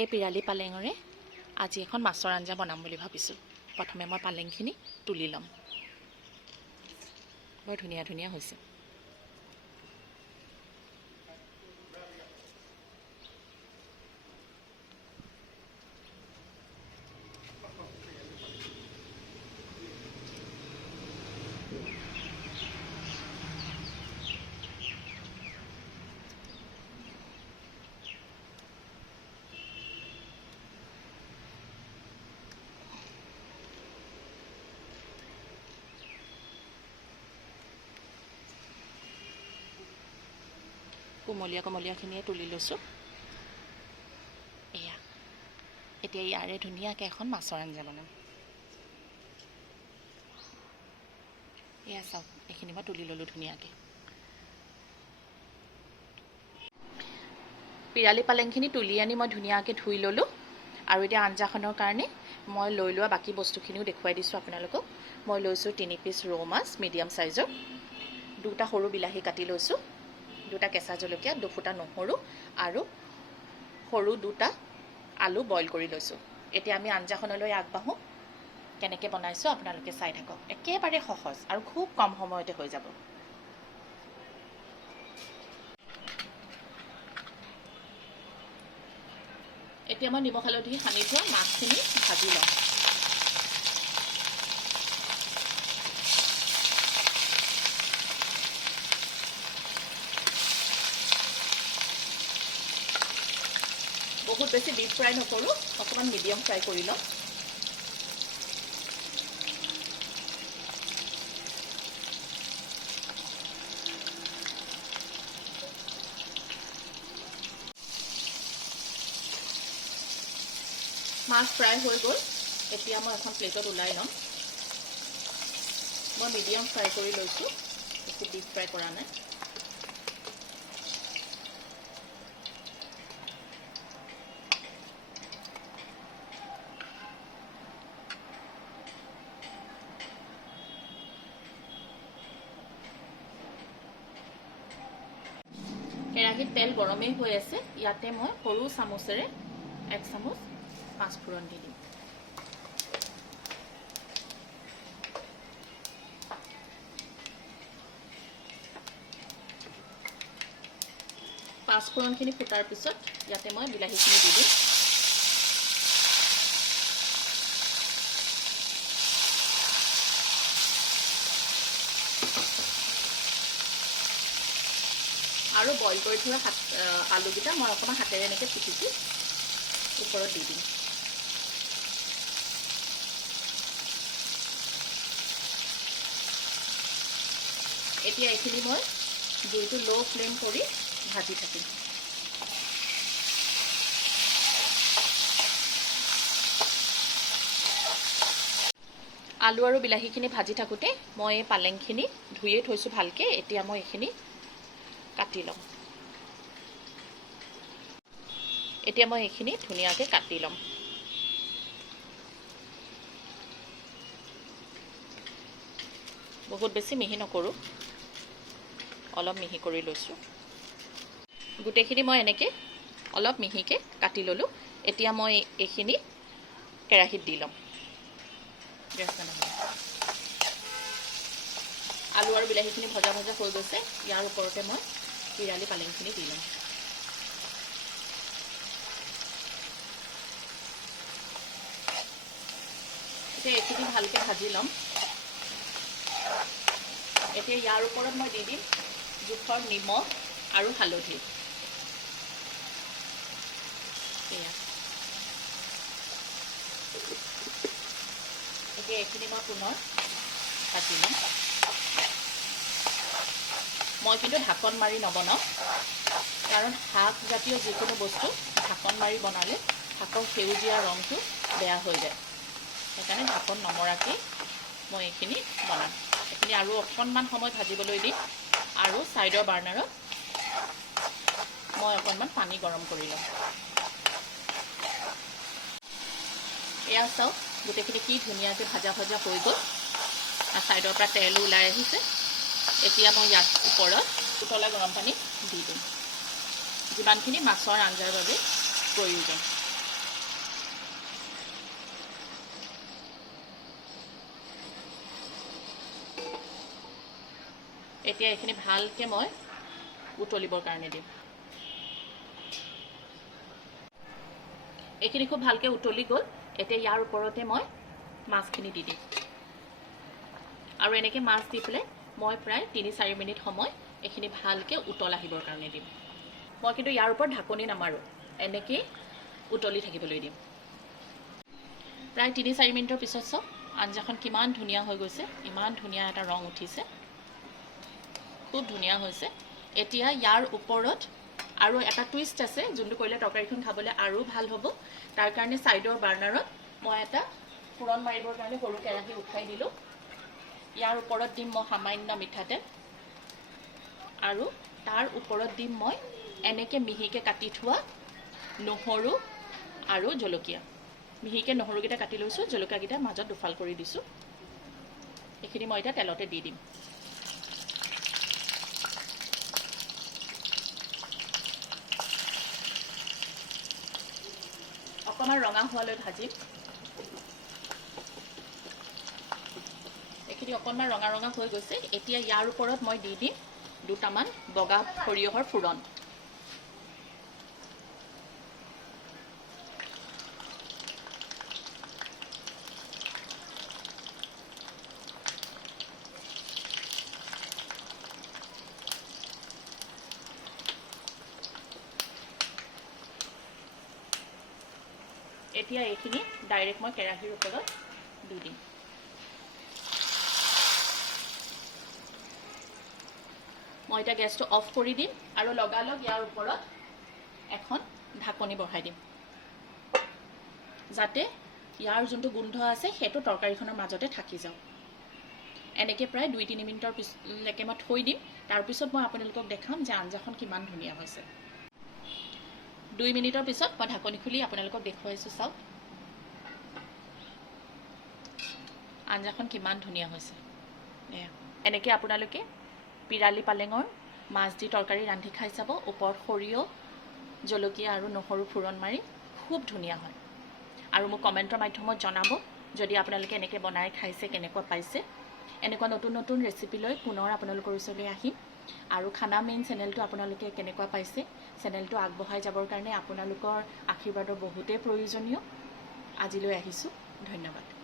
এই পিৰালি পালেঙৰে আজি এখন মাছৰ আঞ্জা বনাম বুলি ভাবিছোঁ। প্ৰথমে মই পালেংখিনি তুলি ল'ম। বৰ ধুনীয়া ধুনীয়া হৈছে। কোমলীয়াখিনিয়ে তুলি লৈছোঁ। এতিয়া ইয়াৰে ধুনীয়াকৈ এখন মাছৰ আঞ্জা বনাম। এয়া চাওক, এইখিনি মই তুলি ল'লোঁ ধুনীয়াকৈ। পিৰালি পালেংখিনি তুলি আনি মই ধুনীয়াকৈ ধুই ল'লোঁ। আৰু এতিয়া আঞ্জাখনৰ কাৰণে মই লৈ লোৱা বাকী বস্তুখিনিও দেখুৱাই দিছোঁ আপোনালোকক। মই লৈছোঁ 3 পিচ ৰৌ মাছ মিডিয়াম চাইজৰ, 2টা সৰু বিলাহী কাটি লৈছোঁ, 2টা কেঁচা জলকীয়া, 2 ফুটা নহৰু আৰু সৰু 2টা আলু বইল কৰি লৈছোঁ। এতিয়া আমি আঞ্জাখনলৈ আগবাঢ়োঁ। কেনেকৈ বনাইছোঁ আপোনালোকে চাই থাকক। একেবাৰে সহজ আৰু খুব কম সময়তে হৈ যাব। এতিয়া মই নিমখ হালধি সানি থোৱা মাছখিনি ভাজি লওঁ। বহুত বেছি ডিপ ফ্ৰাই নকৰোঁ, অকণমান মিডিয়াম ফ্ৰাই কৰি লওঁ। মাছ ফ্ৰাই হৈ গ'ল। এতিয়া মই এখন প্লেটত ওলাই ল'ম। মই মিডিয়াম ফ্ৰাই কৰি লৈছোঁ, বেছি ডিপ ফ্ৰাই কৰা নাই। কেৰাহীত তেল গৰমেই হৈ আছে। ইয়াতে মই সৰু চামুচেৰে 1 চামুচ পাঁচফোৰণ দি দিম। পাঁচফোৰণখিনি ফুটাৰ পিছত ইয়াতে মই বিলাহীখিনি দি দিম। আৰু বইল কৰি থোৱা আলুকেইটা মই অকণমান হাতেৰে এনেকৈ পিটিকি ওপৰত দি দিম। এতিয়া এইখিনি মই জুইটো ল' ফ্লেম কৰি ভাজি থাকিম। আলু আৰু বিলাহীখিনি ভাজি থাকোঁতে মই এই পালেংখিনি ধুয়ে থৈছোঁ ভালকৈ। এতিয়া মই এইখিনি কাটি ল'ম। এতিয়া মই এইখিনি ধুনীয়াকৈ কাটি ল'ম। বহুত বেছি মিহি নকৰোঁ, অলপ মিহি কৰি লৈছোঁ। গোটেইখিনি মই এনেকৈ অলপ মিহিকৈ কাটি ল'লোঁ। এতিয়া মই এইখিনি কেৰাহীত দি ল'ম। আলু আৰু বিলাহীখিনি ভজা হৈ গৈছে। ইয়াৰ ওপৰতে মই পিৰালি পালেংখিনি দি ল'ম। এতিয়া এইখিনি ভালকৈ ভাজি ল'ম। এতিয়া ইয়াৰ ওপৰত মই দি দিম জোখৰ নিমখ আৰু হালধি। এতিয়া এইখিনি মই পুনৰ ভাজি ল'ম। মই কিন্তু ঢাকন মাৰি নবনাওঁ, কাৰণ শাক জাতীয় যিকোনো বস্তু ঢাকন মাৰি বনালে শাকৰ সেউজীয়া ৰংটো বেয়া হৈ যায়। সেইকাৰণে ঢাকন নমৰাকৈ মই এইখিনি বনাম। এইখিনি আৰু অকণমান সময় ভাজিবলৈ দিম আৰু ছাইডৰ বাৰ্ণাৰত মই অকণমান পানী গৰম কৰি ল'ম। এয়া চাওক, গোটেইখিনি কি ধুনীয়াকৈ ভাজা হৈ গ'ল। ছাইডৰ পৰা তেলো ওলাই আহিছে। এতিয়া মই ইয়াত ওপৰত উতলা গৰম পানী দি দিম, যিমানখিনি মাছৰ আঞ্জাৰ বাবে প্ৰয়োজন। এতিয়া এইখিনি ভালকৈ মই উতলিবৰ কাৰণে দিম। এইখিনি খুব ভালকৈ উতলি গ'ল। এতিয়া ইয়াৰ ওপৰতে মই মাছখিনি দি দিম আৰু এনেকৈ মাছ দি পেলাই মই প্ৰায় ৩-৪ মিনিট সময় এইখিনি ভালকৈ উতল আহিবৰ কাৰণে দিম। মই কিন্তু ইয়াৰ ওপৰত ঢাকনি নামাৰোঁ, এনেকেই উতলি থাকিবলৈ দিম। প্ৰায় ৩-৪ মিনিটৰ পিছত চাওক আঞ্জাখন কিমান ধুনীয়া হৈ গৈছে, ইমান ধুনীয়া এটা ৰং উঠিছে, খুব ধুনীয়া হৈছে। এতিয়া ইয়াৰ ওপৰত আৰু এটা টুইষ্ট আছে, যোনটো কৰিলে তৰকাৰীখন খাবলৈ আৰু ভাল হ'ব। তাৰ কাৰণে ছাইডৰ বাৰ্ণাৰত মই এটা ফুৰণ মাৰিবৰ কাৰণে সৰু কেৰাহী উঠাই দিলোঁ। ইয়াৰ ওপৰত দিম মই সামান্য মিঠাতেল আৰু তাৰ ওপৰত দিম মই এনেকৈ মিহিকৈ কাটি থোৱা নহৰু আৰু জলকীয়া। মিহিকৈ নহৰুকেইটা কাটি লৈছোঁ, জলকীয়াকেইটা মাজত দুফাল কৰি দিছোঁ। এইখিনি মই এতিয়া তেলতে দি দিম। অকণমান ৰঙা হোৱালৈ ভাজিম। এইখিনি অকণমান ৰঙা ৰঙা হৈ গৈছে। এতিয়া ইয়াৰ ওপৰত মই দি দিম দুটামান বগা সৰিয়হৰ ফুৰণ। এতিয়া এইখিনি ডাইৰেক্ট মই কেৰাহীৰ ওপৰত দি দিম। মই এতিয়া গেছটো অফ কৰি দিম আৰু লগালগ ইয়াৰ ওপৰত এখন ঢাকনি বহাই দিম, যাতে ইয়াৰ যোনটো গোন্ধ আছে সেইটো তৰকাৰীখনৰ মাজতে থাকি যাওক। এনেকৈ প্ৰায় 2-3 মিনিটৰ পিছলৈকে মই থৈ দিম। তাৰপিছত মই আপোনালোকক দেখাম যে আঞ্জাখন কিমান ধুনীয়া হৈছে। 2 মিনিটৰ পিছত মই ঢাকনি খুলি আপোনালোকক দেখুৱাইছোঁ। চাওক আঞ্জাখন কিমান ধুনীয়া হৈছে। এনেকৈ আপোনালোকে পিৰালি পালেঙৰ মাছ দি তৰকাৰী ৰান্ধি খাই চাব। ওপৰত সৰিয়হ, জলকীয়া আৰু নহৰু ফুৰণ মাৰি খুব ধুনীয়া হয়। আৰু মোক কমেণ্টৰ মাধ্যমত জনাব যদি আপোনালোকে এনেকৈ বনাই খাইছে, কেনেকুৱা পাইছে। এনেকুৱা নতুন নতুন ৰেচিপি লৈ পুনৰ আপোনালোকৰ ওচৰলৈ আহিম। আৰু খানা মেইন চেনেলটো আপোনালোকে কেনেকুৱা পাইছে, চেনেলটো আগবঢ়াই যাবৰ কাৰণে আপোনালোকৰ আশীৰ্বাদৰ বহুতেই প্ৰয়োজনীয়। আজিলৈ আহিছোঁ, ধন্যবাদ।